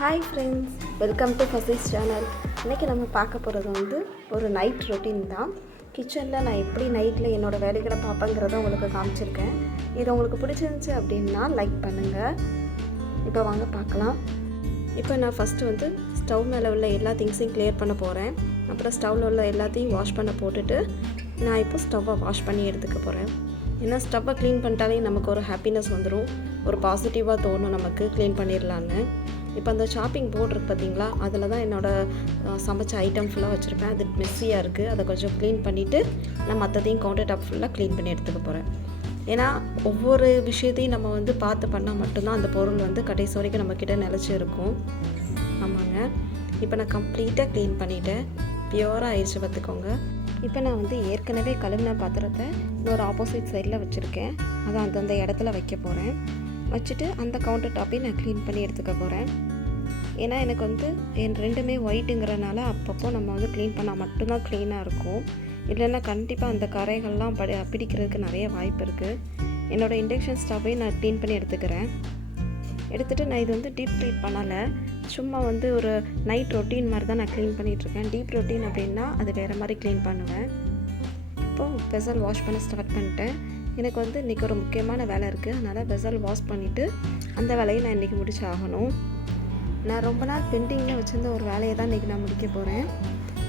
Hi friends, welcome to ஃபசிஸ் channel. இன்றைக்கி நம்ம பார்க்க போகிறது ஒரு நைட் ரொட்டீன் தான். கிச்சனில் நான் எப்படி நைட்டில் என்னோடய வேலைகளை பார்ப்பேங்கிறத உங்களுக்கு காமிச்சிருக்கேன். இது உங்களுக்கு பிடிச்சிருந்துச்சி அப்படின்னா லைக் பண்ணுங்கள். இப்போ வாங்க பார்க்கலாம். இப்போ நான் ஃபஸ்ட்டு ஸ்டவ் மேலே உள்ள எல்லா திங்ஸையும் கிளியர் பண்ண போகிறேன். அப்புறம் ஸ்டவ்வில் உள்ள எல்லாத்தையும் வாஷ் பண்ண போட்டுட்டு நான் இப்போ ஸ்டவ்வை வாஷ் பண்ணி எடுத்துக்க போகிறேன். ஏன்னா ஸ்டவ்வை க்ளீன் பண்ணிட்டாலே நமக்கு ஒரு ஹாப்பினஸ் வந்துடும், ஒரு பாசிட்டிவாக தோணும் நமக்கு க்ளீன் பண்ணிடலான்னு. இப்போ அந்த ஷாப்பிங் போர்டு இருக்குது பார்த்தீங்களா, அதில் தான் என்னோடய சமைச்ச ஐட்டம் ஃபுல்லாக வச்சுருப்பேன். அது மெஸ்ஸியாக இருக்குது. அதை கொஞ்சம் க்ளீன் பண்ணிவிட்டு நான் மற்றதையும் கவுண்டர் டாப் ஃபுல்லாக க்ளீன் பண்ணி எடுத்துக்க போகிறேன். ஏன்னா ஒவ்வொரு விஷயத்தையும் நம்ம பார்த்து பண்ணால் மட்டும்தான் அந்த பொருள் கடைசி வரைக்கும் நம்மக்கிட்ட நிலச்சி இருக்கும். ஆமாங்க, இப்போ நான் கம்ப்ளீட்டாக க்ளீன் பண்ணிவிட்டேன். பியூராக ஆயிடுச்சு பார்த்துக்கோங்க. இப்போ நான் ஏற்கனவே கழுவின பாத்திரத்தை இன்னொரு ஆப்போசிட் சைடில் வச்சுருக்கேன். அதை அந்தந்த இடத்துல வைக்க போகிறேன். வச்சுட்டு அந்த கவுண்டர் டாப்பையும் நான் க்ளீன் பண்ணி எடுத்துக்க போகிறேன். ஏன்னா எனக்கு என் ரெண்டுமே ஒயிட்டுங்கிறனால அப்பப்போ நம்ம க்ளீன் பண்ணால் மட்டும்தான் க்ளீனாக இருக்கும். இல்லைன்னா கண்டிப்பாக அந்த கரைகள்லாம் பிடிக்கிறதுக்கு நிறைய வாய்ப்பு இருக்குது. என்னோடய இண்டக்ஷன் ஸ்டவ்வையும் நான் க்ளீன் பண்ணி எடுத்துக்கிறேன். எடுத்துகிட்டு நான் இது டீப் க்ளீன் பண்ணலை, சும்மா ஒரு நைட் ரொட்டீன் மாதிரி தான் நான் க்ளீன் பண்ணிகிட்ருக்கேன். டீப் ரொட்டீன் அப்படின்னா அது வேறு மாதிரி க்ளீன் பண்ணுவேன். இப்போது வெசல் வாஷ் பண்ண ஸ்டார்ட் பண்ணிட்டேன். எனக்கு இன்றைக்கி ஒரு முக்கியமான வேலை இருக்குது. அதனால் வெசல் வாஷ் பண்ணிவிட்டு அந்த வேலையை நான் இன்றைக்கி முடிச்சு ஆகணும். நான் ரொம்ப நாள் பெண்டிங்கில் வச்சுருந்த ஒரு வேலையை தான் இன்றைக்கி நான் முடிக்க போகிறேன்.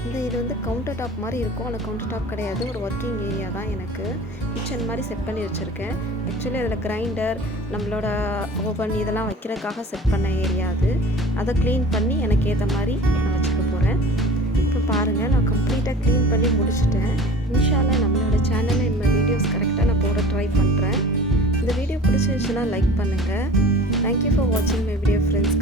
இது கவுண்டர் டாப் மாதிரி இருக்கும், ஆனால் கவுண்டர் டாப் கிடையாது, ஒரு ஒர்க்கிங் ஏரியா தான். எனக்கு கிச்சன் மாதிரி செட் பண்ணி வச்சுருக்கேன். ஆக்சுவலி அதில் கிரைண்டர், நம்மளோட ஓவன் இதெல்லாம் வைக்கிறதுக்காக செட் பண்ண ஏரியா அது. அதை க்ளீன் பண்ணி எனக்கு ஏற்ற மாதிரி நான் வச்சுக்க போகிறேன். இப்போ பாருங்கள், நான் கம்ப்ளீட்டாக க்ளீன் பண்ணி முடிச்சுட்டேன். இன்ஷால்லா நம்மளோட சேனலில் இந்த வீடியோஸ் கரெக்டாக நான் போட ட்ரை பண்ணுறேன். இந்த வீடியோ பிடிச்சிருந்துச்சுன்னா லைக் பண்ணுங்கள். தேங்க்யூ ஃபார் வாட்சிங் மை வீடியோ ஃப்ரெண்ட்ஸ்.